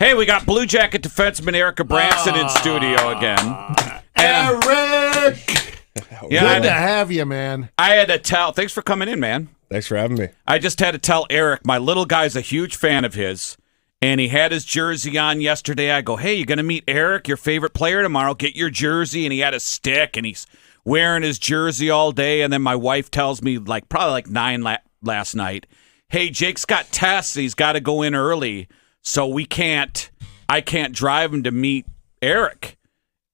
Hey, we got Blue Jacket defenseman Erik Gudbranson in studio again. Eric! Yeah, Good to have you, man. I had to tell. Thanks for coming in, man. Thanks for having me. I just had to tell Eric, my little guy's a huge fan of his, and he had his jersey on yesterday. I go, hey, you going to meet Eric, your favorite player, tomorrow? Get your jersey. And he had a stick, and he's wearing his jersey all day. And then my wife tells me, probably like 9 last night, hey, Jake's got tests. He's got to go in early, so I can't drive him to meet Eric.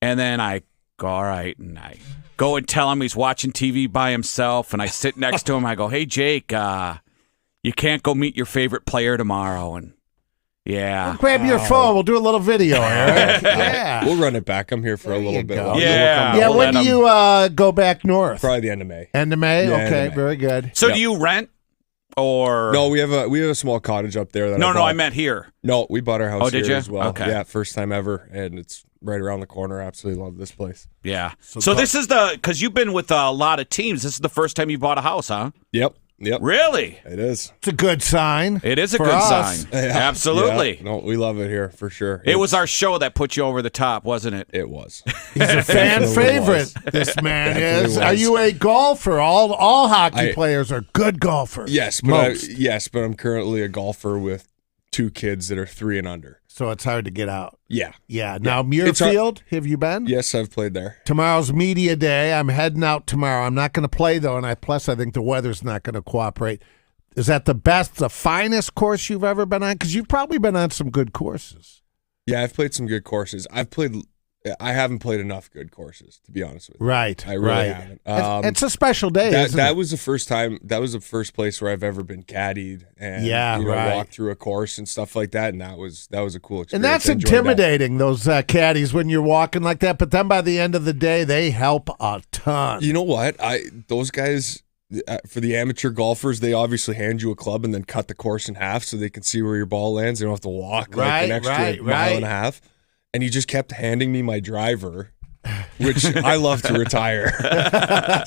And then I go, all right, and I go and tell him he's watching TV by himself, and I sit next to him. I go, hey, Jake, you can't go meet your favorite player tomorrow. And yeah. Well, grab your phone. We'll do a little video, Eric. Yeah. We'll run it back. I'm here for a little bit. Yeah. When do you go back north? Probably the end of May. End of May? Yeah, Okay, end of May. very good. So do you rent? Or No, we have a small cottage up there. I meant here. No, we bought our house did here you? as well. Okay. Yeah, first time ever, and it's right around the corner. Absolutely love this place. Yeah. So this is because you've been with a lot of teams. This is the first time you bought a house, huh? Yep. Really? It is. It's a good sign. It is a for good us. sign. Absolutely. Yeah. No, we love it here for sure. It was our show that put you over the top, wasn't it? It was. He's a fan Definitely favorite, was. this man Definitely is. was. Are you a golfer? All hockey players are good golfers. Yes, but I'm currently a golfer with 2 kids that are 3 and under. So it's hard to get out. Yeah. Yeah. Now, Muirfield, have you been? Yes, I've played there. Tomorrow's media day. I'm heading out tomorrow. I'm not going to play, though, and I think the weather's not going to cooperate. Is that the finest course you've ever been on? Because you've probably been on some good courses. Yeah, I've played some good courses. I haven't played enough good courses, to be honest with you. Right. I really haven't. It's a special day, isn't that it? was the first time. That was the first place where I've ever been caddied and walked through a course and stuff like that. And that was a cool experience. And that's I enjoyed intimidating, those caddies, when you're walking like that. But then by the end of the day, they help a ton. You know what? Those guys, for the amateur golfers, they obviously hand you a club and then cut the course in half so they can see where your ball lands. They don't have to walk like an extra mile and a half. And he just kept handing me my driver, which I love to retire.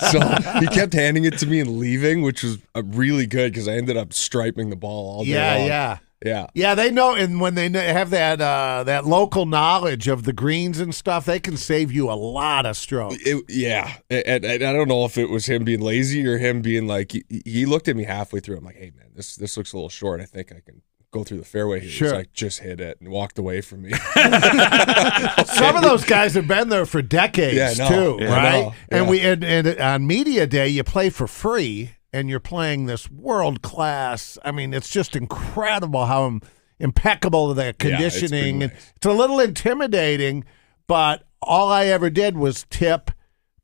So he kept handing it to me and leaving, which was really good because I ended up striping the ball all day long. Yeah, they know, and when they have that local knowledge of the greens and stuff, they can save you a lot of strokes. And I don't know if it was him being lazy or him being like, he looked at me halfway through. I'm like, hey, man, this looks a little short. I think I can go through the fairway here. Sure. He's like, just hit it, and walked away from me. Some of those guys have been there for decades too, right? And and on media day, you play for free, and you're playing this world class. I mean, it's just incredible how impeccable the conditioning. Nice. It's a little intimidating, but all I ever did was tip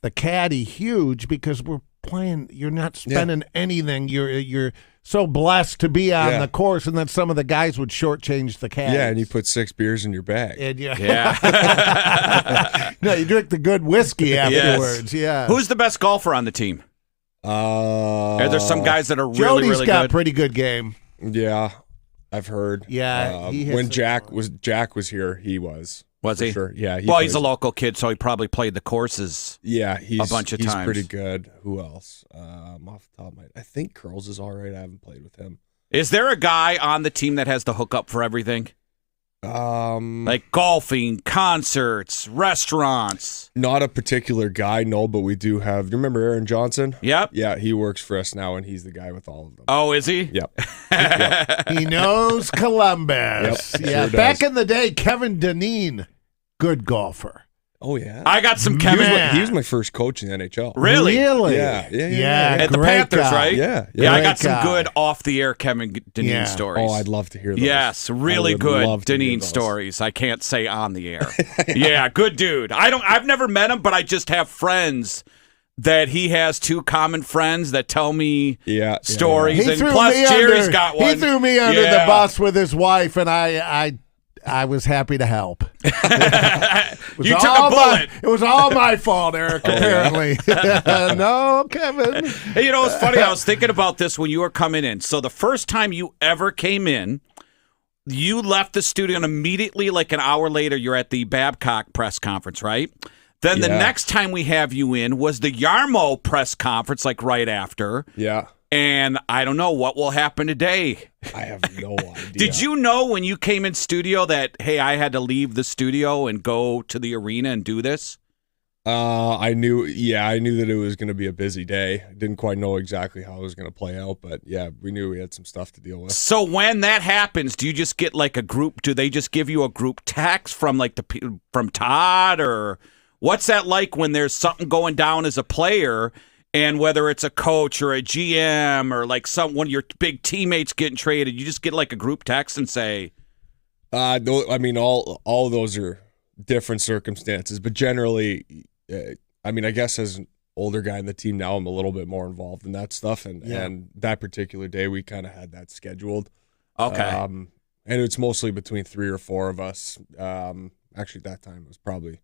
the caddy huge because we're playing. You're not spending anything. You're so blessed to be on the course, and then some of the guys would shortchange the caddies. Yeah, and you put 6 beers in your bag. And Yeah. No, you drink the good whiskey afterwards. Yeah. Who's the best golfer on the team? Are there some guys that are really, Jody's really got good? pretty good game. Yeah, I've heard. Yeah, he hits when it Jack was here, he was. Was he? Sure. Yeah. He's a local kid, so he probably played the courses. Yeah, a bunch of he's times. pretty good. Who else? Off the top of my head, I think Curls is all right. I haven't played with him. Is there a guy on the team that has the hookup for everything? Like golfing, concerts, restaurants. Not a particular guy, no, but we do have. Do you remember Aaron Johnson? Yep. Yeah, he works for us now, and he's the guy with all of them. Oh, is he? Yep. He knows Columbus. Yep, Yeah. sure Back does. in the day, Kevin Deneen, good golfer. Oh yeah. I got some Kevin. He was my first coach in the NHL. Really? Yeah. At the great Panthers, guy. right? Yeah. Yeah, I Great got some guy. good off-the-air Kevin Deneen stories. Oh, I'd love to hear those. Yes, really I would good love to hear Deneen those. stories. I can't say on the air. Yeah, good dude. I've never met him, but I just have friends that he has 2 common friends that tell me stories. He And threw plus, me Jerry's under, got one. He threw me under the Yeah. bus with his wife, and I was happy to help. You took a bullet. It was all my fault, Eric, apparently. No, Kevin. Hey, you know, it's funny. I was thinking about this when you were coming in. So the first time you ever came in, you left the studio and immediately, like an hour later, you're at the Babcock press conference, right? Then the next time we have you in was the Yarmo press conference, like right after. Yeah. And I don't know what will happen today. I have no idea. Did you know when you came in studio that, hey, I had to leave the studio and go to the arena and do this? I knew that it was going to be a busy day. I didn't quite know exactly how it was going to play out, but yeah, we knew we had some stuff to deal with. So when that happens, do you just get like a group? Do they just give you a group text from like from Todd, or what's that like when there's something going down as a player, and whether it's a coach or a GM or like one of your big teammates getting traded, you just get like a group text and say, I mean, all of those are different circumstances, but generally. I mean, I guess as an older guy in the team now, I'm a little bit more involved in that stuff. And that particular day, we kind of had that scheduled. Okay. And it's mostly between 3 or 4 of us. Actually, at that time, it was probably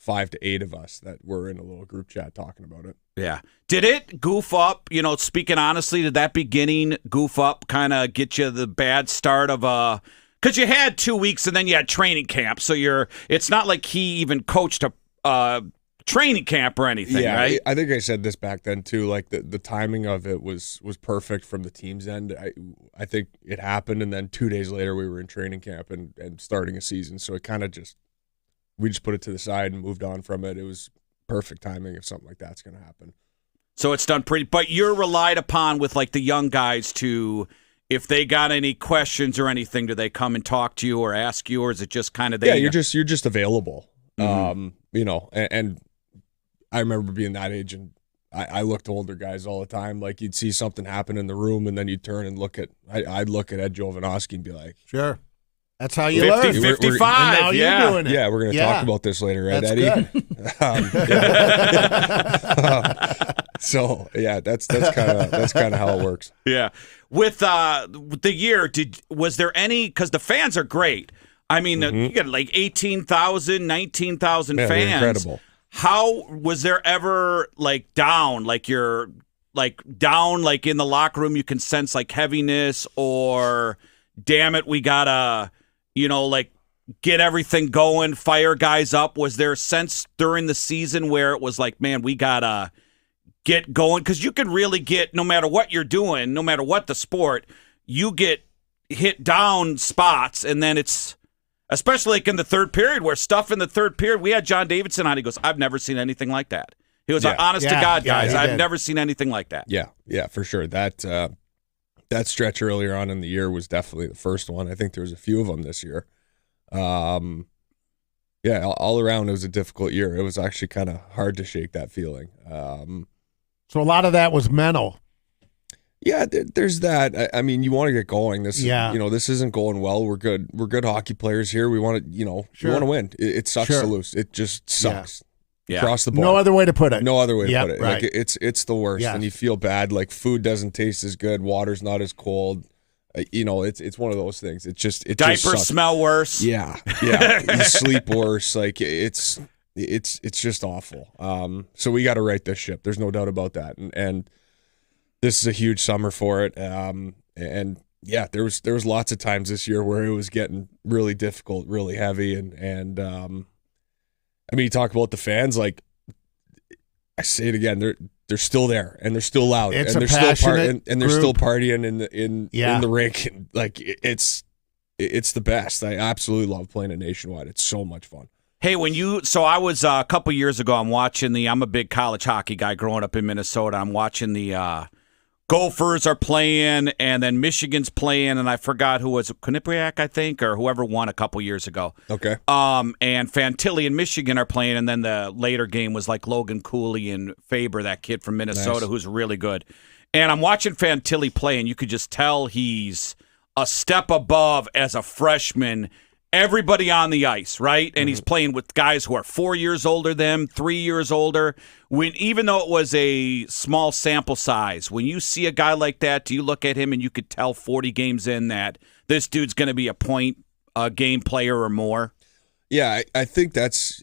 5 to 8 of us that were in a little group chat talking about it. Yeah. Did it goof up, speaking honestly, did that beginning goof up kind of get you the bad start of because you had 2 weeks and then you had training camp. So it's not like he even coached a training camp or anything, right? I think I said this back then too. Like the timing of it was perfect from the team's end. I think it happened, and then 2 days later we were in training camp and starting a season. So it kind of we just put it to the side and moved on from it. It was perfect timing if something like that's going to happen. So it's done pretty. But you're relied upon with like the young guys to, if they got any questions or anything, do they come and talk to you or ask you, or is it just kind of you're just available. Mm-hmm. And I remember being that age, and I looked to older guys all the time. Like you'd see something happen in the room, and then you'd turn and I'd look at Ed Jovanovski and be like, "Sure, that's how you learn." 55. Now you're doing it. Yeah, we're going to talk about this later, right, that's Eddie? Good. So yeah, that's kind of how it works. Yeah, with the year, was there any? Because the fans are great. I mean, you got like 18,000, 19,000 fans. They're incredible. How was there ever like down, like you're like down, like in the locker room, you can sense like heaviness, or damn it, we gotta, like get everything going, fire guys up? Was there a sense during the season where it was like, man, we gotta get going? Because you can really get, no matter what you're doing, no matter what the sport, you get hit down spots, and then it's, especially like in the third period, where stuff in the third period, we had John Davidson on. He goes, I've never seen anything like that. He was like, honest to God, guys, I've never seen anything like that. Yeah, for sure. That stretch earlier on in the year was definitely the first one. I think there was a few of them this year. All around, it was a difficult year. It was actually kind of hard to shake that feeling. So a lot of that was mental. Yeah, there's that. I mean, you want to get going. This isn't going well. We're good. We're good hockey players here. We want to, we want to win. It sucks to lose. It just sucks. Yeah. Across the board. No other way to put it. No other way to put it. Right. Like it's the worst, and you feel bad. Like food doesn't taste as good. Water's not as cold. It's one of those things. Diapers smell worse. Yeah. You sleep worse. Like it's just awful. So we got to right this ship. There's no doubt about that. And this is a huge summer for it. And yeah, there was lots of times this year where it was getting really difficult, really heavy, and I mean, you talk about the fans. Like I say it again, they're still there, and they're still loud, and they're still still partying in the rink. And like it's the best. I absolutely love playing it nationwide. It's so much fun. Hey, so I was a couple years ago. I'm a big college hockey guy growing up in Minnesota. I'm watching the Gophers are playing, and then Michigan's playing, and I forgot who was Quinnipiac, I think, or whoever won a couple years ago. Okay. And Fantilli and Michigan are playing, and then the later game was like Logan Cooley and Faber, that kid from Minnesota, who's really good. And I'm watching Fantilli play, and you could just tell he's a step above as a freshman everybody on the ice, right? And he's playing with guys who are 4 years older than him, 3 years older. Even though it was a small sample size, when you see a guy like that, do you look at him and you could tell 40 games in that this dude's going to be a point game player or more? Yeah, I think that's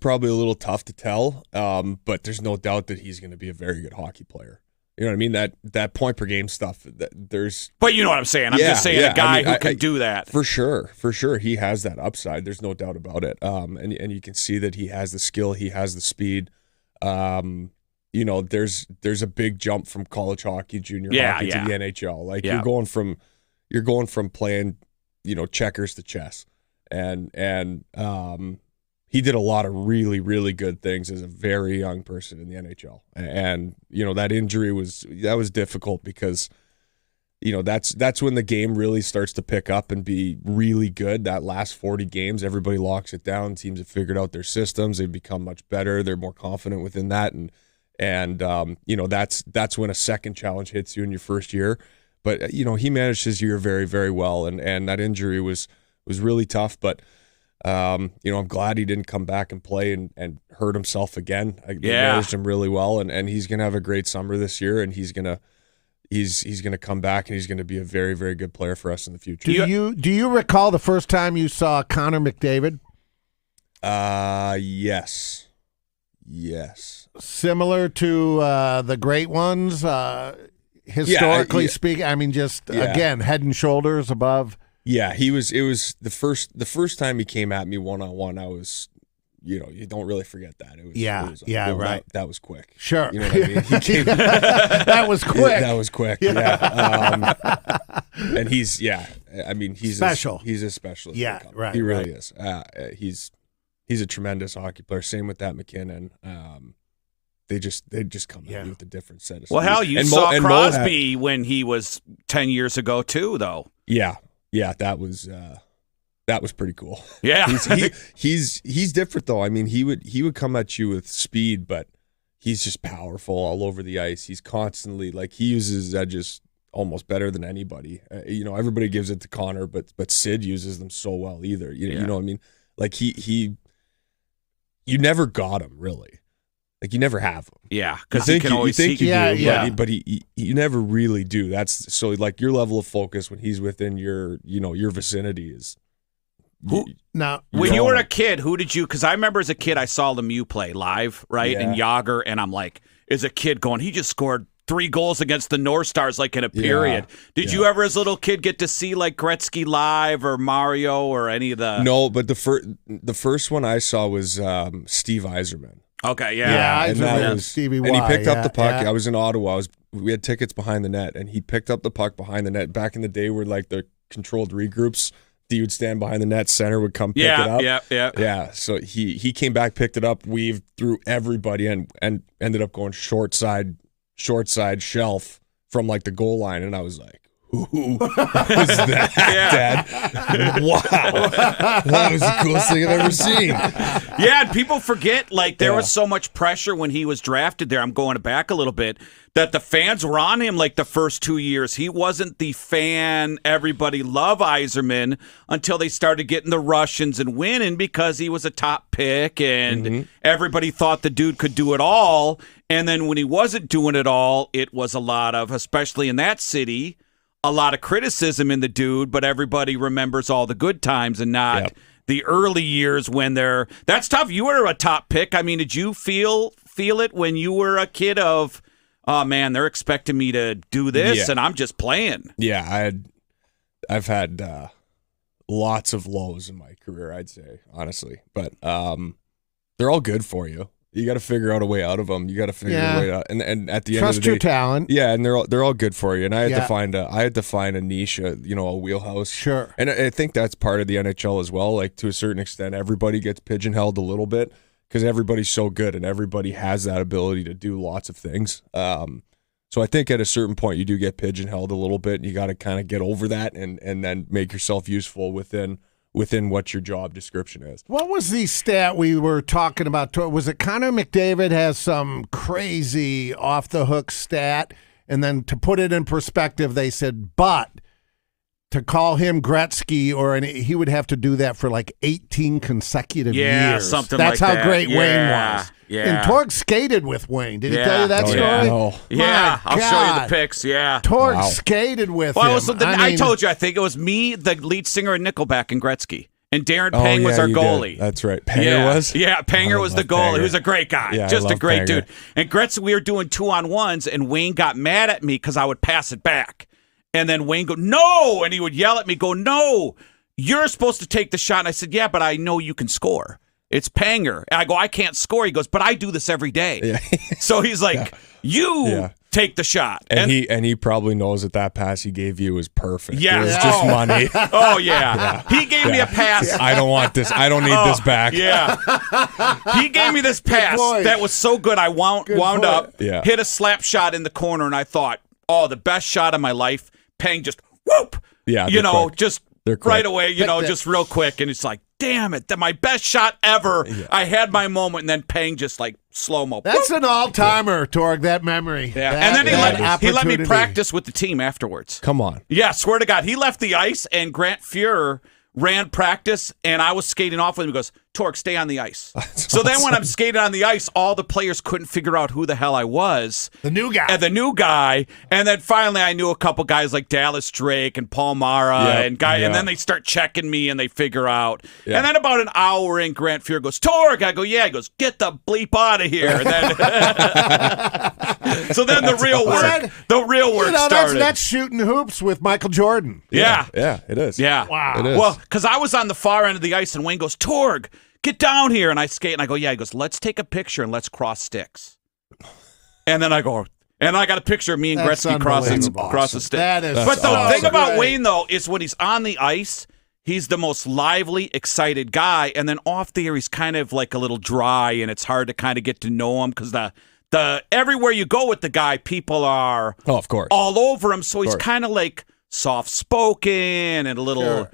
probably a little tough to tell, but there's no doubt that he's going to be a very good hockey player. You know what I mean? That point per game stuff. But you know what I'm saying. I'm just saying a guy who can do that. For sure, he has that upside. There's no doubt about it. And you can see that he has the skill, he has the speed. there's a big jump from college hockey, junior hockey to the NHL. Like you're going from playing, checkers to chess. And he did a lot of really, really good things as a very young person in the NHL. And that injury was difficult because that's when the game really starts to pick up and be really good. That last 40 games, everybody locks it down. Teams have figured out their systems. They've become much better. They're more confident within that. And that's when a second challenge hits you in your first year. But, he managed his year very, very well. And that injury was really tough. But, I'm glad he didn't come back and play and hurt himself again. They managed him really well. And he's going to have a great summer this year. And he's going to come back, and he's going to be a very, very good player for us in the future. Do you recall the first time you saw Connor McDavid? Yes. Similar to the great ones, historically speaking. I mean, again, head and shoulders above. Yeah, it was the first time he came at me one-on-one. I was, you don't really forget that. Right. That was quick. Sure. You know what I mean? He came, that was quick. That was quick. Yeah. And he's special. He's a specialist. Yeah, right. He really is. He's a tremendous hockey player. Same with that McKinnon. They just come at you with a different set of. Well, hell, you saw Crosby when he was 10 years ago too, though. Yeah, that was pretty cool. Yeah, he's different though. I mean, he would come at you with speed, but he's just powerful all over the ice. He's constantly he uses his edges almost better than anybody. Everybody gives it to Connor, but Sid uses them so well either. You know what I mean? Like you never got him really. Like you never have him. Yeah, because you can always see. But you never really do. That's so your level of focus when he's within your vicinity is. When you were a kid, who did you? Because I remember as a kid, I saw Lemieux play live, right, in Yager, and I'm like, as a kid, going, he just scored 3 goals against the North Stars in a period. Did you ever, as a little kid, get to see Gretzky live or Mario or any of the? No, but the first one I saw was Steve Yzerman. Okay, yeah. And that was Stevie Y. And he picked up the puck. I was in Ottawa. We had tickets behind the net, and he picked up the puck behind the net. Back in the day, where the controlled regroups, he would stand behind the net. Center would come pick it up. Yeah. So he came back, picked it up, weaved through everybody, and ended up going short side shelf from the goal line, and I was like, who was that, Dad? Wow. That was the coolest thing I've ever seen. Yeah, and people forget, there was so much pressure when he was drafted there. I'm going back a little bit, that the fans were on him the first 2 years. He wasn't the fan everybody loved Yzerman until they started getting the Russians and winning because he was a top pick and everybody thought the dude could do it all. And then when he wasn't doing it all, it was a lot of, especially in that city, a lot of criticism in the dude, but everybody remembers all the good times and not the early years when that's tough. You were a top pick. I mean, did you feel it when you were a kid of, oh man, they're expecting me to do this and I'm just playing? Yeah, I've had lots of lows in my career, I'd say, honestly, but they're all good for you. You got to figure out a way out of them. You got to figure a way out, and at the end of the day, trust your talent. Yeah, and they're all good for you. And I had to find a niche, a wheelhouse. Sure. And I think that's part of the NHL as well. To a certain extent, everybody gets pigeonholed a little bit because everybody's so good and everybody has that ability to do lots of things. So I think at a certain point you do get pigeonholed a little bit. And you got to kind of get over that and then make yourself useful within what your job description is. What was the stat we were talking about? Was it Connor McDavid has some crazy off-the-hook stat? And then to put it in perspective, they said, but to call him Gretzky, he would have to do that for 18 consecutive years. Something That's like that. That's how great Wayne was. Yeah. And Torg skated with Wayne. Did he tell you that story? Yeah, no. I'll show you the pics. Yeah. Torg skated with him. I told you, I think it was me, the lead singer of Nickelback, and Gretzky. And Darren Pang was our goalie. Did. That's right. Panger was? Yeah, Panger was the goalie. He was a great guy. Yeah, just a great Panger. dude. And Gretzky, we were doing 2-on-1s, and Wayne got mad at me because I would pass it back. And then Wayne go, no! And he would yell at me, go, no! You're supposed to take the shot. And I said, yeah, but I know you can score. It's Panger. And I go, I can't score. He goes, but I do this every day. Yeah. So he's like, you take the shot. And he probably knows that pass he gave you was perfect. Yeah. It was just money. Oh, yeah. He gave me a pass. I don't want this. I don't need this back. Yeah. He gave me this pass that was so good. I wound up, hit a slap shot in the corner, and I thought, oh, the best shot of my life. Pang just, whoop. Yeah. Just right away, just real quick. And it's like, damn it, my best shot ever. Yeah. I had my moment, and then Pang just like slow-mo. That's an all-timer, Torg, that memory. Yeah. And then he let me practice with the team afterwards. Come on. Yeah, swear to God. He left the ice, and Grant Fuhrer ran practice, and I was skating off with him. He goes, Torg, stay on the ice. So then when I'm skating on the ice, all the players couldn't figure out who the hell I was. The new guy. And then finally I knew a couple guys like Dallas Drake and Paul Mara and then they start checking me and they figure out. Yeah. And then about an hour in, Grant Fuhrer goes, Torg. I go, yeah. He goes, get the bleep out of here. And then so then the real work started. That's shooting hoops with Michael Jordan. Yeah. Yeah, it is. Yeah. Wow. It is. Well, because I was on the far end of the ice and Wayne goes, Torg, get down here. And I skate and I go, yeah. He goes, let's take a picture and let's cross sticks. And then I go, and I got a picture of me and Gretzky cross the stick. That is But the thing about Wayne, though, is when he's on the ice, he's the most lively, excited guy. And then off the air, he's kind of like a little dry, and it's hard to kind of get to know him because the everywhere you go with the guy, people are of course all over him. So he's kind of like soft-spoken and a little...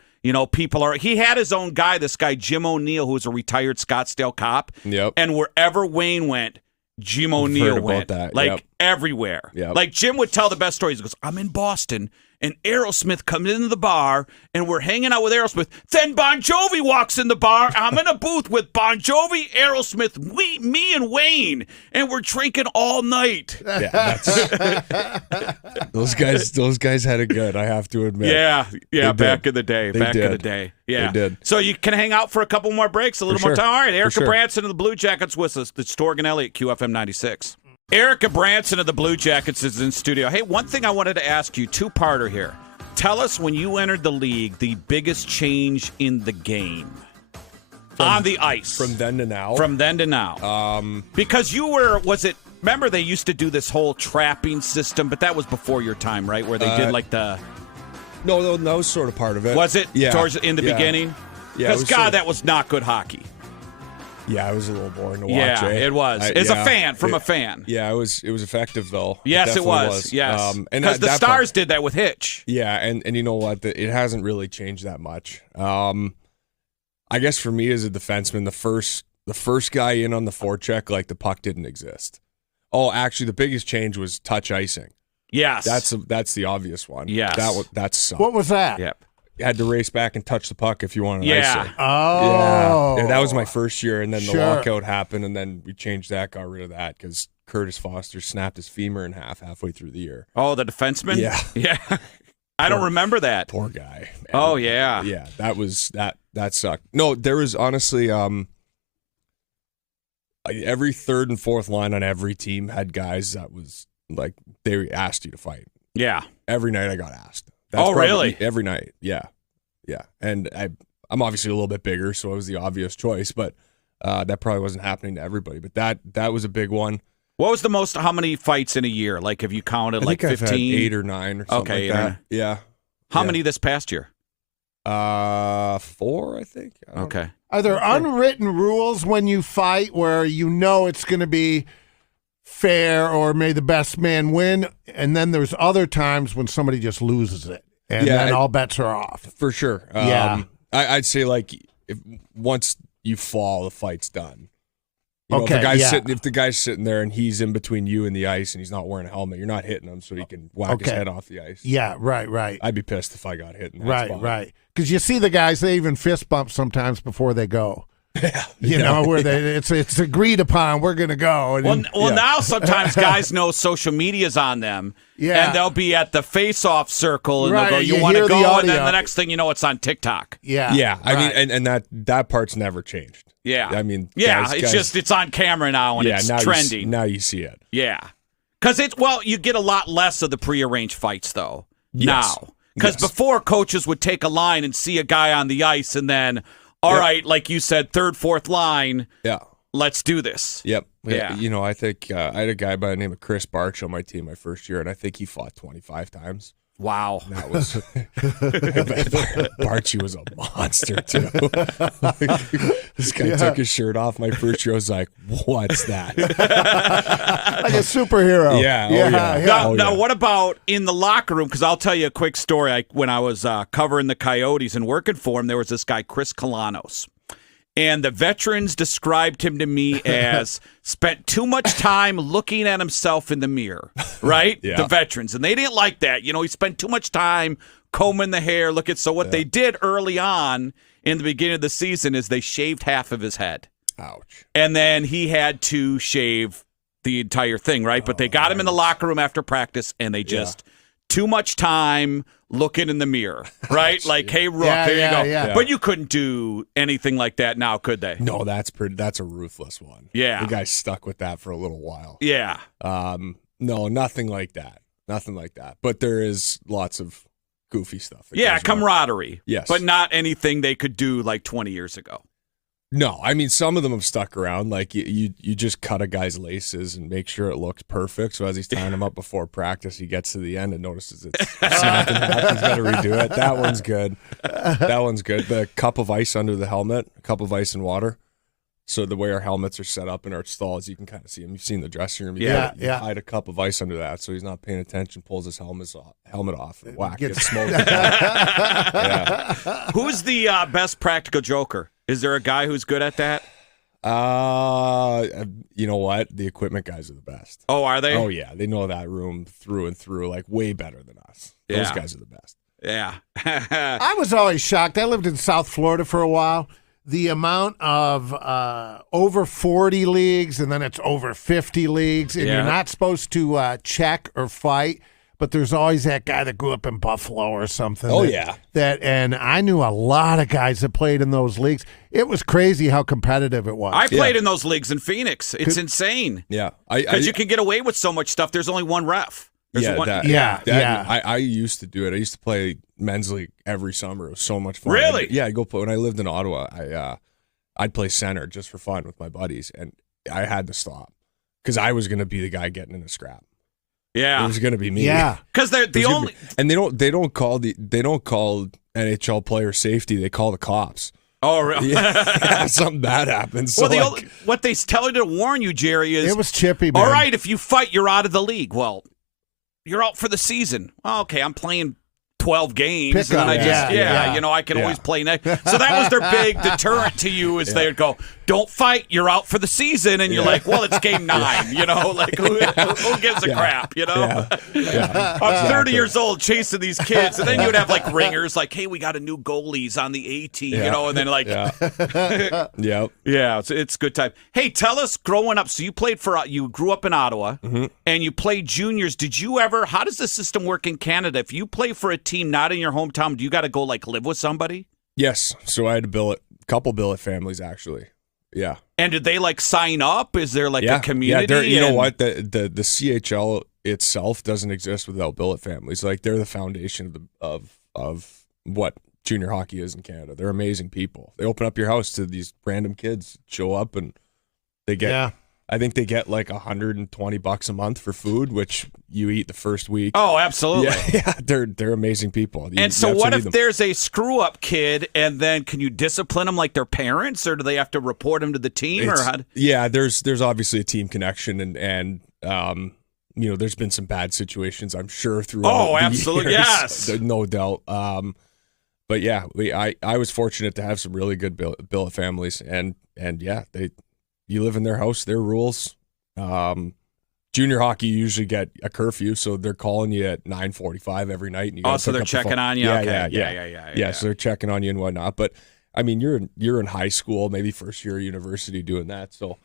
people are. He had his own guy, this guy, Jim O'Neill, who was a retired Scottsdale cop. Yep. And wherever Wayne went, Jim O'Neill went. That. Everywhere. Yep. Like, Jim would tell the best stories. He goes, I'm in Boston, and Aerosmith comes into the bar, and we're hanging out with Aerosmith. Then Bon Jovi walks in the bar. I'm in a booth with Bon Jovi, Aerosmith, me and Wayne, and we're drinking all night. Yeah, those guys had it good, I have to admit. Yeah, back in the day. Yeah. They did. So you can hang out for a couple more breaks, a little more time. All right, Erik Gudbranson of the Blue Jackets with us. It's Torg Elliott, QFM 96. Erik Gudbranson of the Blue Jackets is in studio. Hey, one thing I wanted to ask you, two-parter here. Tell us, when you entered the league, the biggest change in the game on the ice. From then to now? From then to now. Because you were, remember they used to do this whole trapping system, but that was before your time, right? Where they did like the... No, that was sort of part of it. Was it? Yeah. In the beginning? Yeah. Because, God, that was not good hockey. Yeah, it was a little boring to watch. Yeah, it was. As a fan, a fan. Yeah, it was effective, though. Yes, it was. Yes. Because the Stars did that with Hitch. Yeah, and you know what? It hasn't really changed that much. I guess for me as a defenseman, the first guy in on the forecheck, like the puck didn't exist. Oh, actually, the biggest change was touch icing. Yes. That's the obvious one. Yes. That sucked. What was that? Yep. You had to race back and touch the puck if you wanted to ice it. Oh. Yeah, that was my first year, and then the lockout happened, and then we changed that, got rid of that, because Curtis Foster snapped his femur in half halfway through the year. Oh, the defenseman? Yeah. Yeah. I don't remember that. Poor guy. Man. Oh, yeah. Yeah, that sucked. No, there was honestly every third and fourth line on every team had guys that was like they asked you to fight. Yeah. Every night I got asked. Really? Every night, yeah. And I'm obviously a little bit bigger, so it was the obvious choice, but that probably wasn't happening to everybody. But that was a big one. What was the most? How many fights in a year? Like, have you counted like 15? I've had 8 or 9 or something like that. Yeah. How many this past year? 4, I think. Okay. Are there unwritten rules when you fight where you know it's going to be fair or may the best man win, and then there's other times when somebody just loses it, and then all bets are off? For sure. I'd say like once you fall, the fight's done. You know, if the guy's sitting there and he's in between you and the ice and he's not wearing a helmet, you're not hitting him so he can whack his head off the ice. Yeah, right. I'd be pissed if I got hit in that spot. Right. Because you see the guys, they even fist bump sometimes before they go. Yeah, you know, where it's agreed upon. We're going to go. And now sometimes guys know social media's on them. Yeah. And they'll be at the face-off circle, and they'll go, you want to go? And then the next thing you know, it's on TikTok. Yeah. Yeah. I mean, and that part's never changed. Yeah. I mean, it's on camera now, and it's trending. Now you see it. Yeah. Because you get a lot less of the prearranged fights, though, now. Because before, coaches would take a line and see a guy on the ice, and then all right, like you said, third, fourth line. Yeah. Let's do this. Yep. Yeah. You know, I think I had a guy by the name of Chris Barch on my team my first year, and I think he fought 25 times. Wow. And that was Barchi was a monster too. This guy took his shirt off my first year. I was like, "What's that?" Like a superhero. Yeah. Now, what about in the locker room? Because I'll tell you a quick story. When I was covering the Coyotes and working for him, there was this guy, Chris Kalanos. And the veterans described him to me as spent too much time looking at himself in the mirror, right? Yeah. The veterans. And they didn't like that. You know, he spent too much time combing the hair. So what they did early on in the beginning of the season is they shaved half of his head. Ouch. And then he had to shave the entire thing, right? But they got him in the locker room after practice, and they just too much time looking in the mirror, right? Like, hey, Rook, there you go. Yeah. But you couldn't do anything like that now, could they? No, that's a ruthless one. Yeah. The guy stuck with that for a little while. Yeah. No, nothing like that. Nothing like that. But there is lots of goofy stuff. Yeah, camaraderie. Yes. But not anything they could do like 20 years ago. No, I mean, some of them have stuck around. Like, you just cut a guy's laces and make sure it looks perfect. So as he's tying them up before practice, he gets to the end and notices it's snapped in half. He's got to redo it. That one's good. The cup of ice under the helmet, a cup of ice and water. So the way our helmets are set up in our stalls, you can kind of see them. You've seen the dressing room. You hide a cup of ice under that so he's not paying attention, pulls his helmet off, and whack, gets smoked. Who's the best practical joker? Is there a guy who's good at that? You know what? The equipment guys are the best. Oh, are they? Oh, yeah. They know that room through and through, like way better than us. Those guys are the best. Yeah. I was always shocked. I lived in South Florida for a while. The amount of over 40 leagues, and then it's over 50 leagues, and you're not supposed to check or fight. But there's always that guy that grew up in Buffalo or something. And I knew a lot of guys that played in those leagues. It was crazy how competitive it was. I played in those leagues in Phoenix. It's insane. Yeah. Because you can get away with so much stuff. There's only one ref. I used to do it. I used to play men's league every summer. It was so much fun. Really? Yeah, when I lived in Ottawa, I'd play center just for fun with my buddies, and I had to stop because I was going to be the guy getting in a scrap. Yeah, it was going to be me. Yeah, because they're the only, and they don't call NHL player safety. They call the cops. Oh, really? Yeah, something bad happens. So well, what they tell you to warn you, Jerry, is it was chippy. Man. All right, if you fight, you're out of the league. Well, you're out for the season. Well, okay, I'm playing 12 games, and I can always play next. So that was their big deterrent to you, is they'd go, "Don't fight, you're out for the season," and you're like, "Well, it's game 9, you know, like who gives a crap, you know?" I'm 30 years old chasing these kids, and then you'd have like ringers, like, "Hey, we got a new goalies on the A team," you know, and then like, it's a good time. Hey, tell us, growing up, so you grew up in Ottawa, and you played juniors. Did you ever? How does the system work in Canada? If you play for a team not in your hometown, do you got to go like live with somebody? Yes. So I had to couple billet families actually. Yeah. And did they like sign up? Is there like a community? Yeah, you know what? The CHL itself doesn't exist without billet families. Like, they're the foundation of what junior hockey is in Canada. They're amazing people. They open up your house to these random kids, show up, and they get I think they get like $120 a month for food, which you eat the first week. Oh, absolutely. Yeah, they're amazing people. And so what if there's a screw-up kid, and then can you discipline them like their parents, or do they have to report them to the team? Yeah, there's obviously a team connection, and you know, there's been some bad situations, I'm sure, throughout the absolutely, years. yes. No doubt. But yeah, I was fortunate to have some really good billet families, and yeah, you live in their house, their rules. Junior hockey, you usually get a curfew, so they're calling you at 9:45 every night. And so they're checking on you. Yeah. So they're checking on you and whatnot. But I mean, you're in high school, maybe first year of university, doing that. So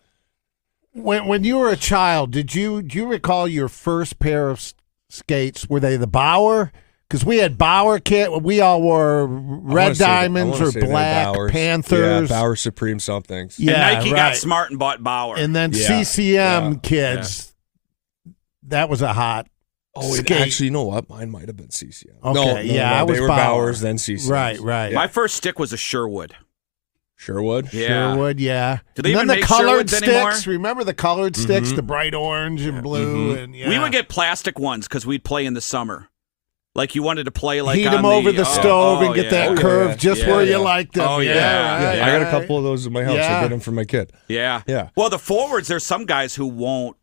when you were a child, do you recall your first pair of skates? Were they the Bauer? Because we had Bauer kit. We all wore Red Diamonds or Black Panthers. Yeah, Bauer Supreme somethings. Yeah, and Nike got smart and bought Bauer. And then CCM kids, that was a hot skate. Actually, you know what? Mine might have been CCM. Okay, no, I was they were Bauers, then CCM. Right. My first stick was a Sherwood. Sherwood. Yeah. Sherwood, yeah. Do they and even then the make colored Sherwoods sticks. anymore? Remember the colored sticks, the bright orange and blue, and We would get plastic ones because we'd play in the summer. Like you wanted to play like heat on them over the stove and get that curve just where you like them. Oh, yeah. right. I got a couple of those in my house. I get them for my kid. Yeah. Well, the forwards, there's some guys who won't,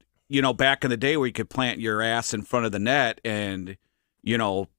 back in the day where you could plant your ass in front of the net and,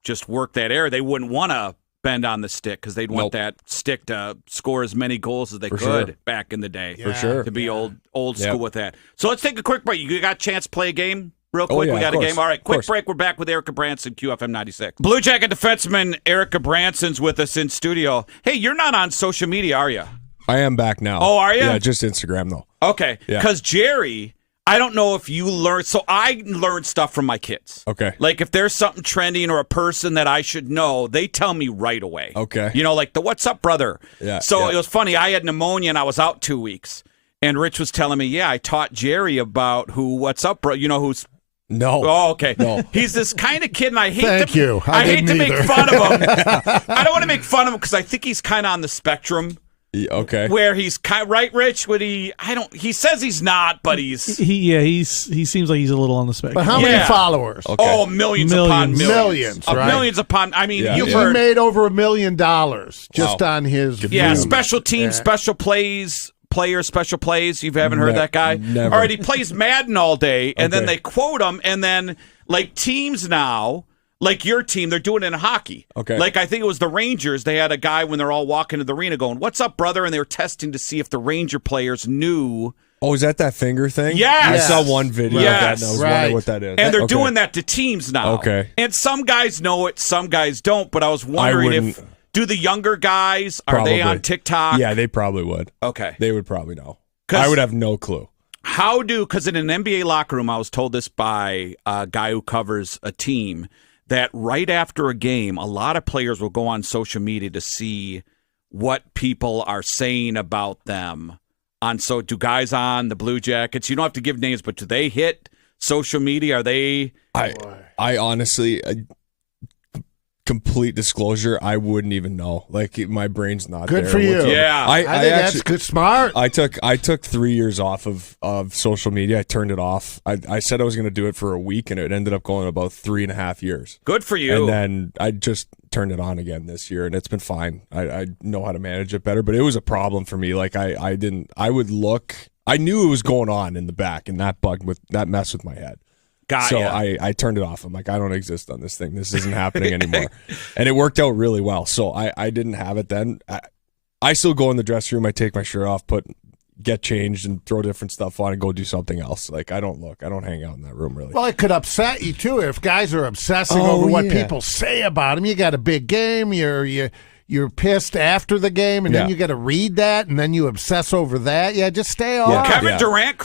just work that air. They wouldn't want to bend on the stick because they'd want that stick to score as many goals as they could back in the day. For sure. To be old school with that. So let's take a quick break. You got a chance to play a game? Real quick, we got a game. All right, quick break. We're back with Erik Gudbranson, QFM 96. Blue Jacket defenseman Erik Gudbranson's with us in studio. Hey, you're not on social media, are you? I am back now. Oh, are you? Yeah, just Instagram, though. Okay, because Jerry, I don't know if you learned. So I learn stuff from my kids. Okay. Like if there's something trending or a person that I should know, they tell me right away. Okay. Like the what's up, brother? Yeah. So it was funny. I had pneumonia and I was out 2 weeks. And Rich was telling me, I taught Jerry about what's up, bro. Who's. No. Oh, okay. No. He's this kind of kid, and I hate I hate to make fun of him. I don't want to make fun of him because I think he's kind of on the spectrum. Okay. Where he's right, Rich? He says he's not, but he's. He seems like he's a little on the spectrum. But how many followers? Okay. Oh, millions upon millions. Millions, right? Millions upon. I mean, you've He heard. made over $1 million just on his. Special teams, special plays. Special plays. You haven't heard that guy? Never. All right, he plays Madden all day, and then they quote him, and then like teams now, like your team, they're doing it in hockey. Okay. Like I think it was the Rangers. They had a guy when they're all walking to the arena going, "What's up, brother?" And they were testing to see if the Ranger players knew. Oh, is that finger thing? Yes. I saw one video of that, and I was wondering what that is. And they're doing that to teams now. Okay. And some guys know it, some guys don't, but I was wondering if do the younger guys, are they on TikTok? Yeah, they probably would. Okay. They would probably know. I would have no clue. Because in an NBA locker room, I was told this by a guy who covers a team, that right after a game, a lot of players will go on social media to see what people are saying about them. So do guys on the Blue Jackets, you don't have to give names, but do they hit social media? Are they? I honestly... complete disclosure, I wouldn't even know. Like my brain's not good there. For you. Yeah. I think that's good, smart. I took 3 years off of social media. I turned it off. I said I was going to do it for a week, and it ended up going about 3.5 years. Good for you. And then I just turned it on again this year, and it's been fine. I know how to manage it better, but it was a problem for me. Like I would look. I knew it was going on in the back, and that messed with my head. I turned it off. I'm like, I don't exist on this thing. This isn't happening anymore. And it worked out really well. So I didn't have it then. I still go in the dressing room. I take my shirt off, get changed, and throw different stuff on and go do something else. Like I don't hang out in that room really. Well, it could upset you too if guys are obsessing over what people say about him. You got a big game. You're pissed after the game, and then you got to read that, and then you obsess over that. Yeah, just stay off. Kevin Durant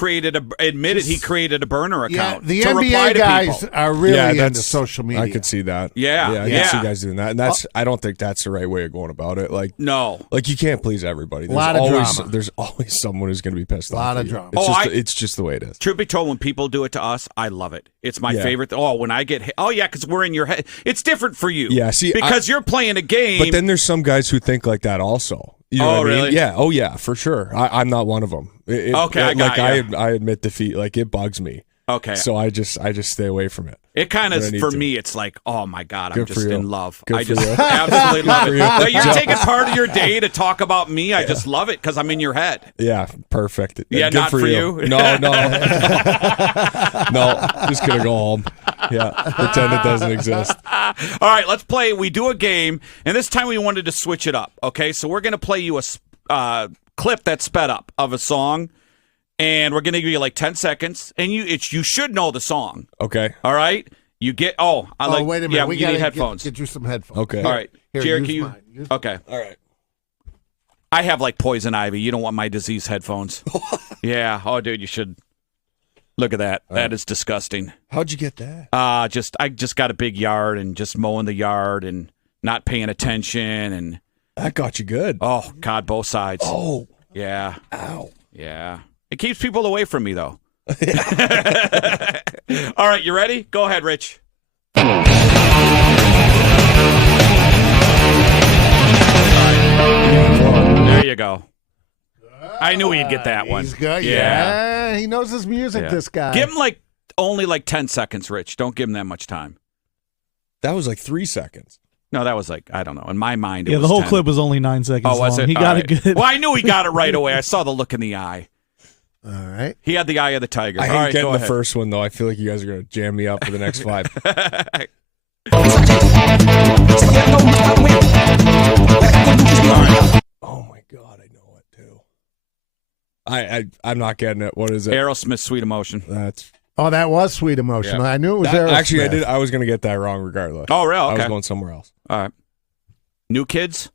admitted he created a burner account. The to NBA guys people. are really into social media. I could see that. Yeah, I can see guys doing that, and I don't think that's the right way of going about it. Like, no, like you can't please everybody. There's drama. There's always someone who's going to be pissed off. A lot of drama. It's just the way it is. Truth be told, when people do it to us, I love it. It's my favorite. When I get hit. Oh yeah, because we're in your head. It's different for you. Yeah, see, because you're playing a game. But then there's some guys who think like that also. You know what I mean? Really? Yeah. Oh, yeah, for sure. I'm not one of them. I admit defeat. Like it bugs me. Okay. So I just stay away from it. It kind of for me. It's like, oh my God, I'm just in love. I just absolutely love it. Now, you're taking part of your day to talk about me. I just love it because I'm in your head. Yeah, perfect. Yeah, good not for you. No, no, just gonna go home. Yeah, pretend it doesn't exist. All right, let's play. We do a game, and this time we wanted to switch it up. Okay, so we're gonna play you a clip that's sped up of a song. And we're going to give you like 10 seconds, and you should know the song. Okay. All right? You get – wait a minute. Yeah, we need headphones. Get you some headphones. Okay. All right. Here, Jerry, okay. All right. I have like poison ivy. You don't want my disease headphones. Yeah. Oh, dude, you should – look at that. That is disgusting. How'd you get that? I just got a big yard and just mowing the yard and not paying attention. And that got you good. Oh, God, both sides. Oh. Yeah. Ow. Yeah. It keeps people away from me, though. All right, you ready? Go ahead, Rich. There you go. I knew he'd get that one. He's good. Yeah. He knows his music, this guy. Give him only 10 seconds, Rich. Don't give him that much time. That was 3 seconds. No, that was I don't know. In my mind, it was the whole 10. clip was only 9 seconds Oh, was long. it? He got it good. Well, I knew he got it right away. I saw the look in the eye. All right. He had the eye of the tiger. I hate getting the first one, though. I feel like you guys are going to jam me up for the next 5. Oh, my God. I know it, too. I'm not getting it. What is it? Aerosmith, Sweet Emotion. That was Sweet Emotion. Yeah. I knew it was Aerosmith. Actually, I was going to get that wrong regardless. Oh, really? Okay. I was going somewhere else. All right. New Kids?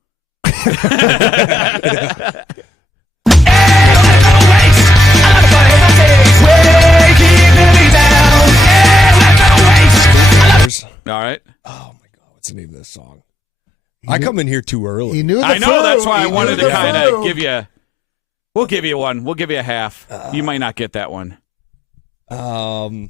All right. Oh, my God. What's the name of this song? I come in here too early. He knew the I know. food. That's why I He wanted knew to the kind of food. give you. We'll give you one. We'll give you a half. You might not get that one. I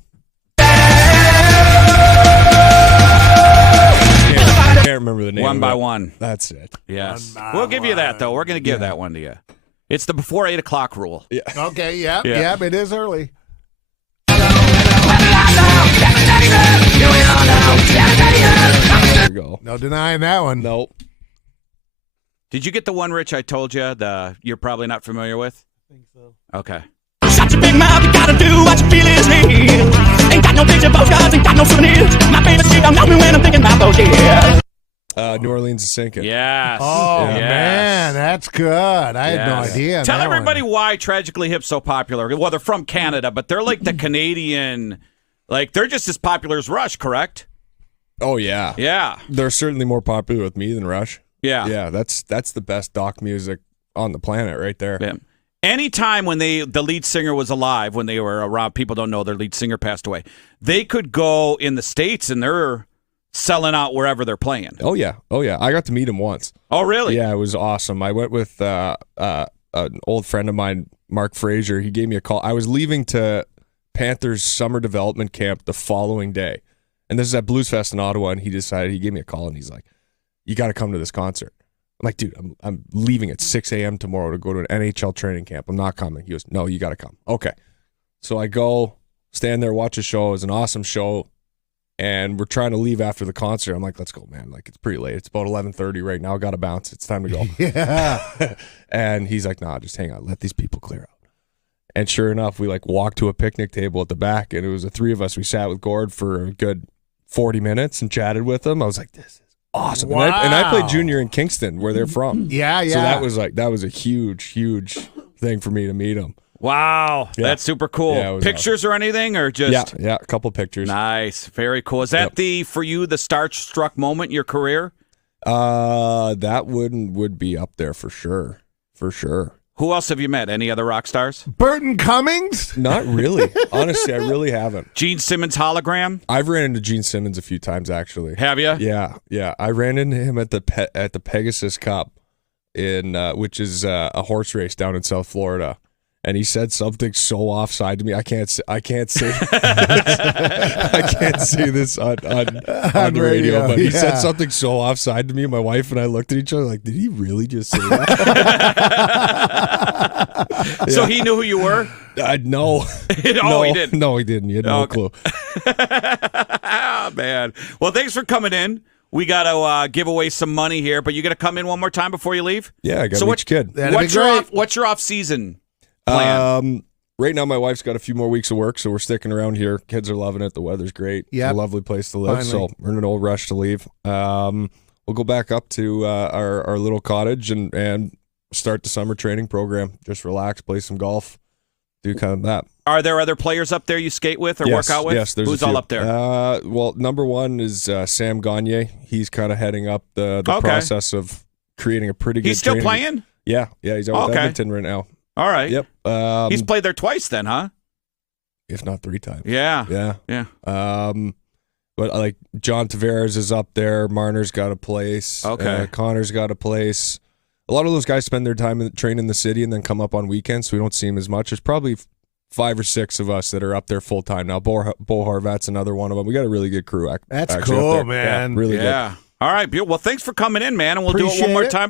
can't remember the name. One of by it. one. That's it. Yes. We'll give you that, though. We're going to give that one to you. It's the before 8 o'clock rule. Yeah. Okay, yep, Yeah. yep, it is early. There you go. No denying that one. Nope. Did you get the one, Rich, I told you you're probably not familiar with? I think so. Okay. Shut your big mouth, you gotta do what you feel is real. Ain't got no picture postcards, ain't got no souvenirs. My favorite street don't know me when I'm thinking about those years. New Orleans is sinking. Yes. Oh, Yes. man, that's good. I had no Yes. idea. on Tell that one. everybody why Tragically Hip's so popular. Well, they're from Canada, but they're like the Canadian, they're just as popular as Rush, correct? Oh, yeah. Yeah. They're certainly more popular with me than Rush. Yeah. Yeah, that's the best doc music on the planet right there. Yeah. Anytime when the lead singer was alive, when they were around, people don't know their lead singer passed away, they could go in the States and they're selling out wherever they're playing. Oh, yeah. I got to meet him once. Oh, really? Yeah, it was awesome. I went with an old friend of mine, Mark Frazier. He gave me a call. I was leaving to Panthers summer development camp the following day. And this is at Blues Fest in Ottawa, and he gave me a call, and he's like, you got to come to this concert. I'm like, dude, I'm leaving at 6 a.m. tomorrow to go to an NHL training camp. I'm not coming. He goes, no, you got to come. Okay. So I go, stand there, watch a show. It was an awesome show. And we're trying to leave after the concert. I'm like, let's go, man. It's pretty late. It's about 11:30 right now. Got to bounce. It's time to go. Yeah. And he's like, nah, just hang on. Let these people clear out. And sure enough, we walked to a picnic table at the back, and it was the three of us. We sat with Gord for a good 40 minutes and chatted with him. I was like, this is awesome. Wow. And I played junior in Kingston, where they're from. Yeah. So that was a huge thing for me to meet him. Wow. Yeah. That's super cool. Yeah, it was Pictures or anything, or just? Yeah, a couple pictures. Nice. Very cool. Is that for you, the starstruck moment in your career? That would be up there for sure. For sure. Who else have you met? Any other rock stars? Burton Cummings? Not really. Honestly, I really haven't. Gene Simmons hologram? I've ran into Gene Simmons a few times, actually. Have you? Yeah. I ran into him at the Pegasus Cup, which is a horse race down in South Florida. And he said something so offside to me. I can't say I can't say this on the radio, but he said something so offside to me. My wife and I looked at each other like, did he really just say that? So he knew who you were? No. He didn't. No, he didn't. He had no clue. Oh, man. Well, thanks for coming in. We got to give away some money here, but you got to come in one more time before you leave? Yeah, I got to meet your kid. What's your off-season plan? Right now, my wife's got a few more weeks of work, so we're sticking around here. Kids are loving it. The weather's great. Yeah, it's a lovely place to live. Finally. So we're in an old rush to leave. We'll go back up to our little cottage and start the summer training program. Just relax, play some golf, do kind of that. Are there other players up there you skate with or work out with? Yes, there's Who's a few. all up there? Well, number one is Sam Gagne. He's kind of heading up the process of creating a pretty good. He's still training. playing? Yeah, he's out with Edmonton right now. All right. Yep. He's played there twice then, huh? If not 3 times. Yeah. But John Tavares is up there. Marner's got a place. Okay. Connor's got a place. A lot of those guys spend their time training in the city and then come up on weekends, so we don't see them as much. There's probably 5 or 6 of us that are up there full time now. Bo Horvat's another one of them. We got a really good crew. That's actually cool, up there. man. Yeah, really good. All right, beautiful. Well, thanks for coming in, man, and we'll do it Appreciate one more it. time.